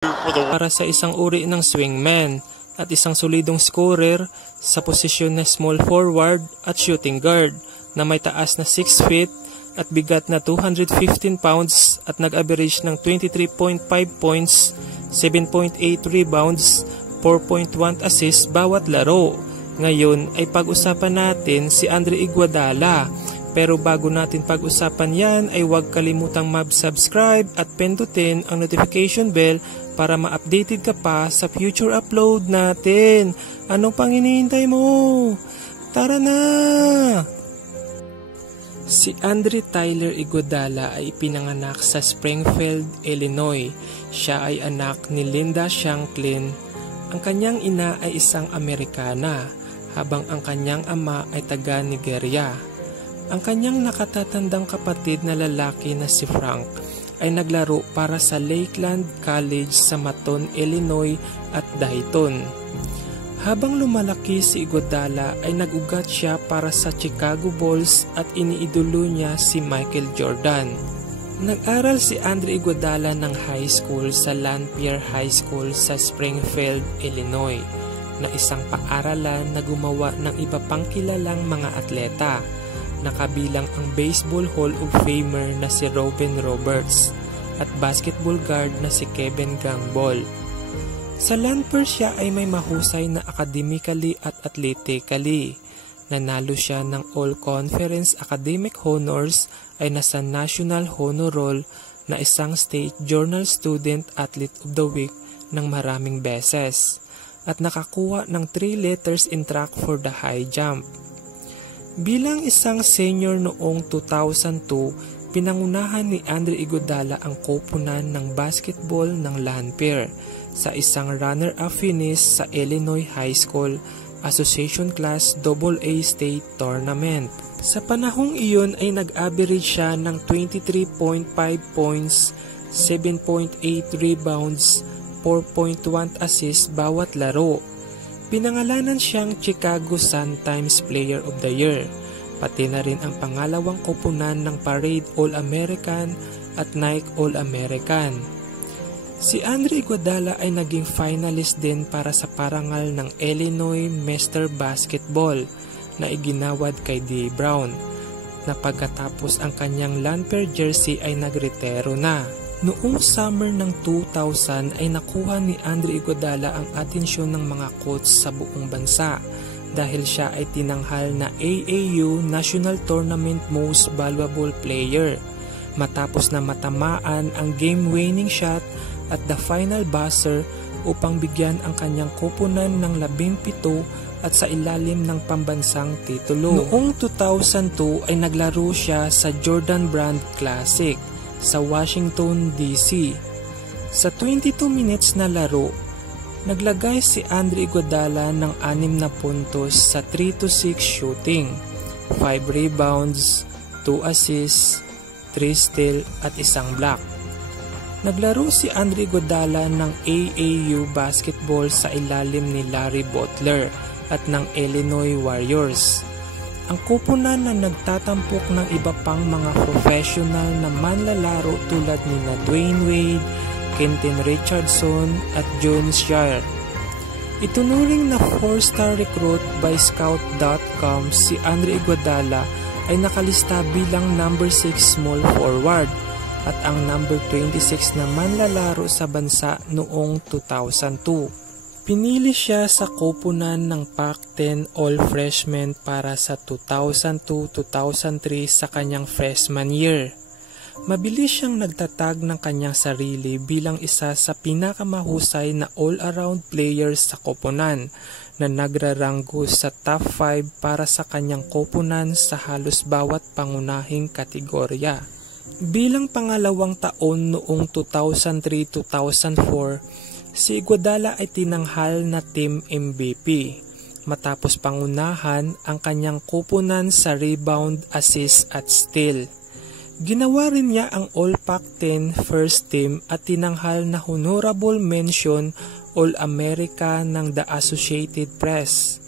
para sa isang uri ng swingman at isang solidong scorer sa posisyon na small forward at shooting guard na may taas na 6 feet at bigat na 215 pounds at nag-average ng 23.5 points, 7.8 rebounds, 4.1 assists bawat laro. Ngayon ay pag-usapan natin si Andre Iguodala. Pero bago natin pag-usapan yan ay huwag kalimutang mag-subscribe at pindutin ang notification bell para ma-updated ka pa sa future upload natin. Anong pang hinihintay mo? Tara na! Si Andre Tyler Iguodala ay ipinanganak sa Springfield, Illinois. Siya ay anak ni Linda Shanklin. Ang kanyang ina ay isang Amerikana, habang ang kanyang ama ay taga Nigeria. Ang kanyang nakatatandang kapatid na lalaki na si Frank ay naglaro para sa Lakeland College sa Maton, Illinois at Dayton. Habang lumalaki si Iguodala ay nag-ugat siya para sa Chicago Bulls at iniidolo niya si Michael Jordan. Nag-aral si Andre Iguodala ng high school sa Lanphier High School sa Springfield, Illinois, na isang paaralan na gumawa ng iba pang kilalang mga atleta, nakabilang ang Baseball Hall of Famer na si Robin Roberts at basketball guard na si Kevin Gamble. Sa Lanphier siya ay may mahusay na academically at athletically. Nanalo siya ng All-Conference Academic Honors, ay nasa National Honor Roll na isang State Journal Student Athlete of the Week ng maraming beses at nakakuha ng 3 letters in track for the high jump. Bilang isang senior noong 2002, pinangunahan ni Andre Iguodala ang koponan ng basketball ng Lanphier sa isang runner-up finish sa Illinois High School Association Class AA State Tournament. Sa panahong iyon ay nag-average siya ng 23.5 points, 7.8 rebounds, 4.1 assists bawat laro. Pinangalanan siyang Chicago Sun-Times Player of the Year, pati na rin ang pangalawang koponan ng Parade All-American at Nike All-American. Si Andre Iguodala ay naging finalist din para sa parangal ng Illinois Mr. Basketball na iginawad kay D. Brown, na pagkatapos ang kanyang Lanphier jersey ay nagretiro na. Noong summer ng 2000 ay nakuha ni Andre Iguodala ang atensyon ng mga coach sa buong bansa dahil siya ay tinanghal na AAU National Tournament Most Valuable Player matapos na matamaan ang game-winning shot at the final buzzer upang bigyan ang kanyang koponan ng 17 at sa ilalim ng pambansang titulo. Noong 2002 ay naglaro siya sa Jordan Brand Classic sa Washington, D.C. Sa 22 minutes na laro, naglagay si Andre Iguodala ng 6 na puntos sa 3-6 shooting, 5 rebounds, 2 assists, 3 steal at 1 block. Naglaro si Andre Iguodala ng AAU basketball sa ilalim ni Larry Butler at ng Illinois Warriors. Ang koponan na nagtatampok ng iba pang mga professional na manlalaro tulad ni Dwayne Wade, Kenton Richardson at Jones Shire. Itunuring na 4-star recruit by Scout.com, si Andre Iguodala ay nakalista bilang number 6 small forward at ang number 26 na manlalaro sa bansa noong 2002. Pinili siya sa koponan ng Pac-10 All-Freshman para sa 2002-2003 sa kanyang freshman year. Mabilis siyang nagtatag ng kanyang sarili bilang isa sa pinakamahusay na all-around players sa koponan na nagraranggo sa top 5 para sa kanyang koponan sa halos bawat pangunahing kategorya. Bilang pangalawang taon noong 2003-2004, si Iguodala ay tinanghal na team MVP matapos pangunahan ang kanyang koponan sa rebound, assist at steal. Ginawa rin niya ang All-Pac-10 first team at tinanghal na honorable mention All-America ng The Associated Press.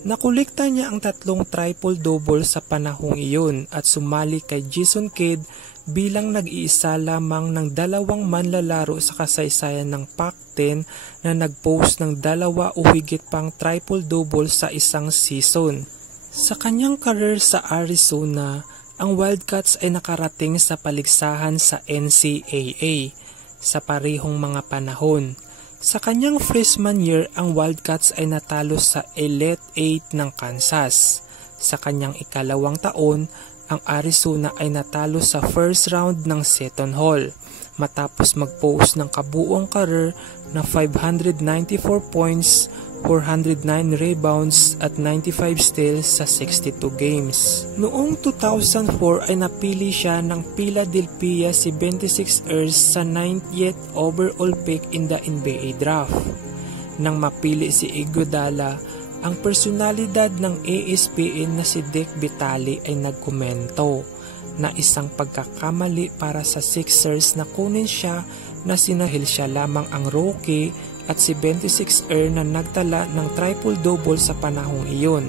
Nakolekta niya ang 3 triple-double sa panahong iyon at sumali kay Jason Kidd, bilang nag-iisa lamang ng 2 manlalaro sa kasaysayan ng Pac-10 na nag-post ng 2 o higit pang triple-double sa isang season. Sa kanyang career sa Arizona, ang Wildcats ay nakarating sa paligsahan sa NCAA sa parehong mga panahon. Sa kanyang freshman year, ang Wildcats ay natalo sa Elite 8 ng Kansas. Sa kanyang ikalawang taon, ang Arizona ay natalo sa first round ng Seton Hall matapos mag-post ng kabuuang career na 594 points, 409 rebounds at 95 steals sa 62 games. Noong 2004 ay napili siya ng Philadelphia 76ers sa 90th overall pick in the NBA draft. Nang mapili si Iguodala, ang personalidad ng ESPN na si Dick Vitale ay nagkomento na isang pagkakamali para sa Sixers na kunin siya na sinahil siya lamang ang rookie at si 76er na nagtala ng triple-double sa panahong iyon.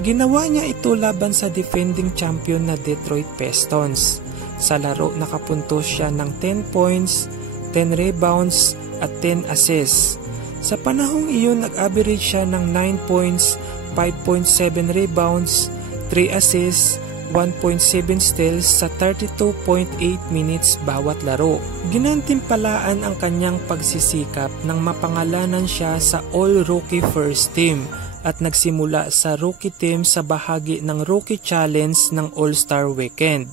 Ginawa niya ito laban sa defending champion na Detroit Pistons. Sa laro nakapuntos siya ng 10 points, 10 rebounds at 10 assists. Sa panahong iyon nag-average siya ng 9 points, 5.7 rebounds, 3 assists, 1.7 steals sa 32.8 minutes bawat laro. Ginantimpalaan ang kanyang pagsisikap nang mapangalanan siya sa All-Rookie First Team at nagsimula sa rookie team sa bahagi ng Rookie Challenge ng All-Star Weekend.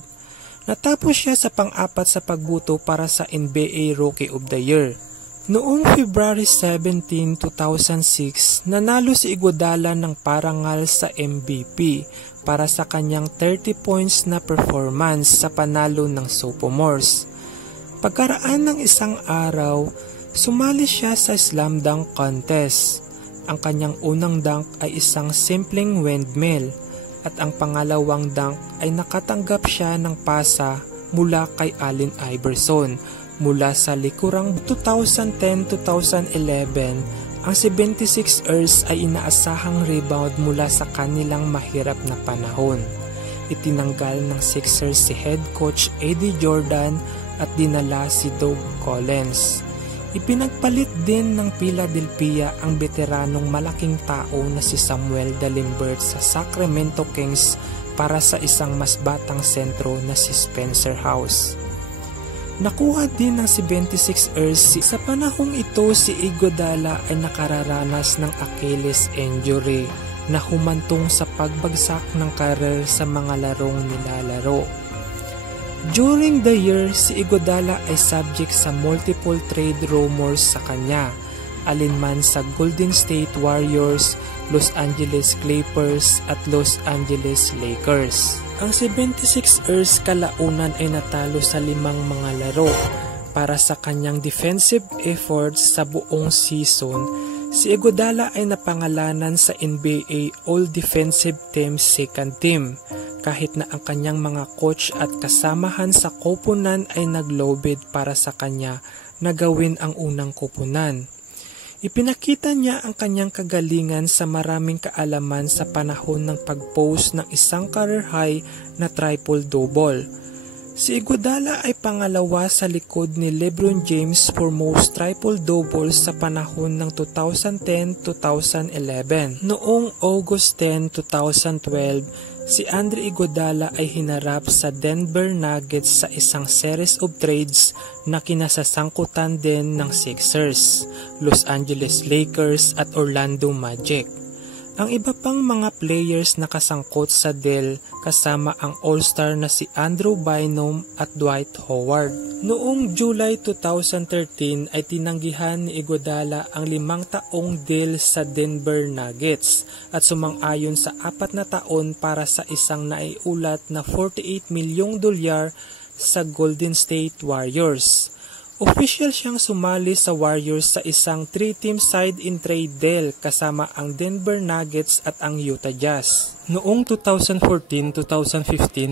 Natapos siya sa pang-4 sa pagbuto para sa NBA Rookie of the Year. Noong February 17, 2006, nanalo si Iguodala ng parangal sa MVP para sa kanyang 30 points na performance sa panalo ng Sophomores. Pagkaraan ng isang araw, sumali siya sa slam dunk contest. Ang kanyang unang dunk ay isang simpleng windmill at ang pangalawang dunk ay nakatanggap siya ng pasa mula kay Allen Iverson. Mula sa likurang 2010-2011, ang 76ers ay inaasahang rebound mula sa kanilang mahirap na panahon. Itinanggal ng Sixers si head coach Eddie Jordan at dinala si Doug Collins. Ipinagpalit din ng Philadelphia ang veteranong malaking tao na si Samuel Dalembert sa Sacramento Kings para sa isang mas batang sentro na si Spencer House. Nakuha din ng 76ers sa panahong ito si Iguodala ay nakararanas ng Achilles injury na humantong sa pagbagsak ng career sa mga larong nilalaro. During the year, si Iguodala ay subject sa multiple trade rumors sa kanya, alinman sa Golden State Warriors, Los Angeles Clippers at Los Angeles Lakers. Ang 76ers kalaunan ay natalo sa 5 mga laro. Para sa kanyang defensive efforts sa buong season, si Iguodala ay napangalanan sa NBA All-Defensive Team Second Team, kahit na ang kanyang mga coach at kasamahan sa koponan ay naglobid para sa kanya na gawin ang unang koponan. Ipinakita niya ang kanyang kagalingan sa maraming kaalaman sa panahon ng pag-post ng isang career high na triple-double. Si Iguodala ay pangalawa sa likod ni LeBron James for most triple-doubles sa panahon ng 2010-2011. Noong August 10, 2012, si Andre Iguodala ay hinarap sa Denver Nuggets sa isang series of trades na kinasasangkutan din ng Sixers, Los Angeles Lakers at Orlando Magic. Ang iba pang mga players na kasangkot sa deal kasama ang All-Star na si Andrew Bynum at Dwight Howard. Noong July 2013 ay tinanggihan ni Iguodala ang 5 taong deal sa Denver Nuggets at sumang-ayon sa 4 na taon para sa isang naiulat na $48 milyong sa Golden State Warriors. Official siyang sumali sa Warriors sa isang 3-team side-in-trade deal kasama ang Denver Nuggets at ang Utah Jazz. Noong 2014-2015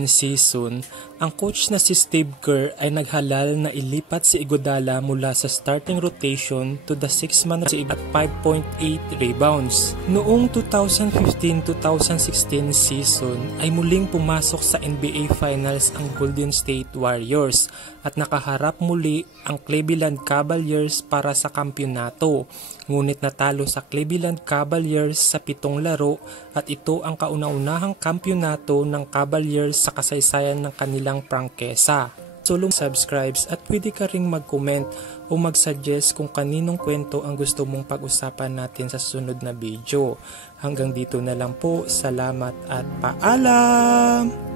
season, ang coach na si Steve Kerr ay naghalal na ilipat si Iguodala mula sa starting rotation to the 6-man at 5.8 rebounds. Noong 2015-2016 season ay muling pumasok sa NBA Finals ang Golden State Warriors at nakaharap muli ang Cleveland Cavaliers para sa kampyonato. Ngunit natalo sa Cleveland Cavaliers sa 7 laro at ito ang kauna-unahang kampyonato ng Cavaliers sa kasaysayan ng kanilang prangkesa. Subscribes at pwede ka ring mag-comment o mag-suggest kung kaninong kwento ang gusto mong pag-usapan natin sa susunod na video. Hanggang dito na lang po. Salamat at paalam!